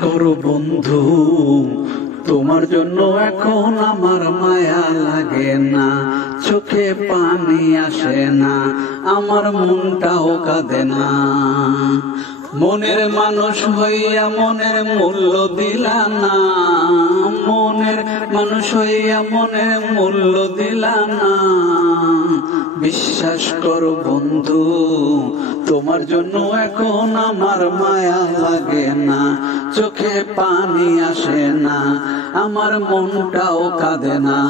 করো বন্ধু, তোমার জন্য এখন আমার মায়া লাগে না, চোখে পানি আসে না, আমার মনটাও কাঁদে না। মনের মানুষ হইয়া মনের মূল্য দিলা না, মনের মানুষ হইয়া মনের মূল্য দিলা না। বিশ্বাস করো বন্ধু, তোমার জন্য এখন আমার মায়া লাগে না, চোখে পানি আসে না, আমার মনটাও কাঁদে না।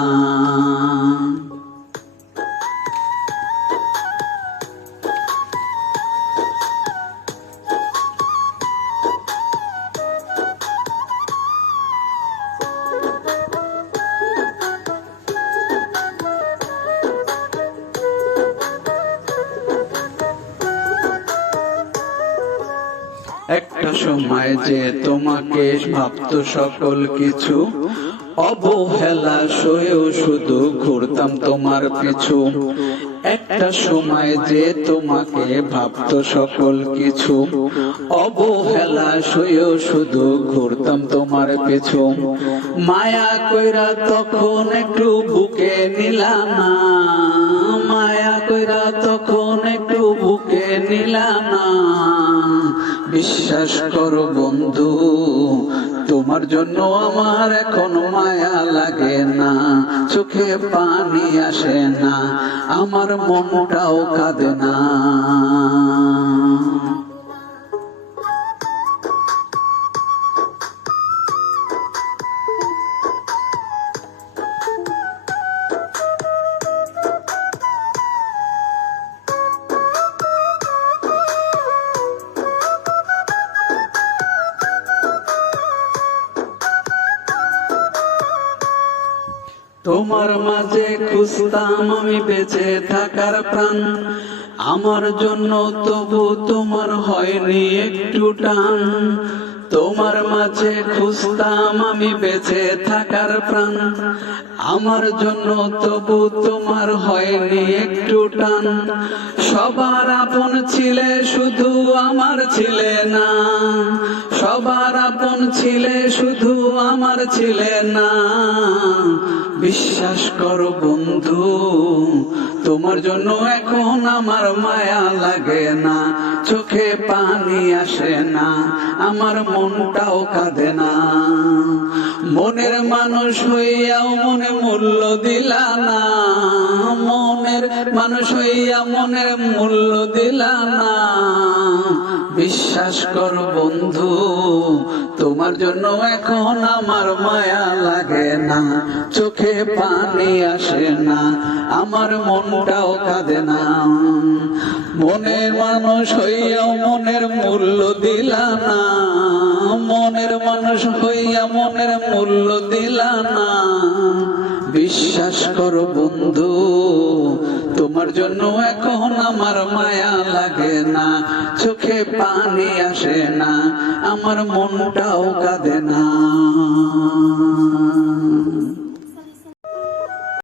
একটা সময় যে তোমাকে ভাবতো সকল কিছু, অবহেলা সয়েও শুধু ঘুরতাম তোমার পিছু। একটা সময় যে তোমাকে ভাবতো সকল কিছু, অবহেলা সয়েও শুধু ঘুরতাম তোমার পিছু। মায়া কইরা তখন একটু বুকে নিলা না, মায়া কইরা তখন একটু বুকে নিলা না। বিশ্বাস করো বন্ধু, তোমার জন্য আমার এখন মায়া লাগে না, চোখে পানি আসে না, আমার মনটাও কাঁদে না। তোমার মাঝে খুঁজতাম আমি বেঁচে থাকার প্রাণ, আমার জন্য তবু তোমার হয়নি একটু টান। তোমার মাঝে খুঁজতাম আমি বেঁচে থাকার প্রাণ, আমার জন্য তবু তোমার হয়নি একটু টান। সবার আপন ছিলে শুধু আমার ছিলে না, সবার আপন ছিলে শুধু আমার ছিলে না। বিশ্বাস করো বন্ধু, তোমার জন্য এখন আমার মায়া লাগে না, চোখে পানি আসে না, আমার মনটাও কাঁদে না। মনের মানুষ হইয়াও মনে মূল্য দিলা না, মনের মানুষ হইয়া মনের মূল্য দিলা না। বিশ্বাস করো বন্ধু, তোমার জন্য এখন আমার মায়া লাগে না, চোখে পানি আসে না, আমার মনটাও কাঁদে না। মনের মানুষ হইয়াও মনের মূল্য দিলা না, মনের মানুষ হইয়া মনের মূল্য দিলা না। বিশ্বাস করো বন্ধু, তোমার জন্য এখন আমার মায়া লাগে না, চোখে পানি আসে না, আমার মনটাও কাঁদে না।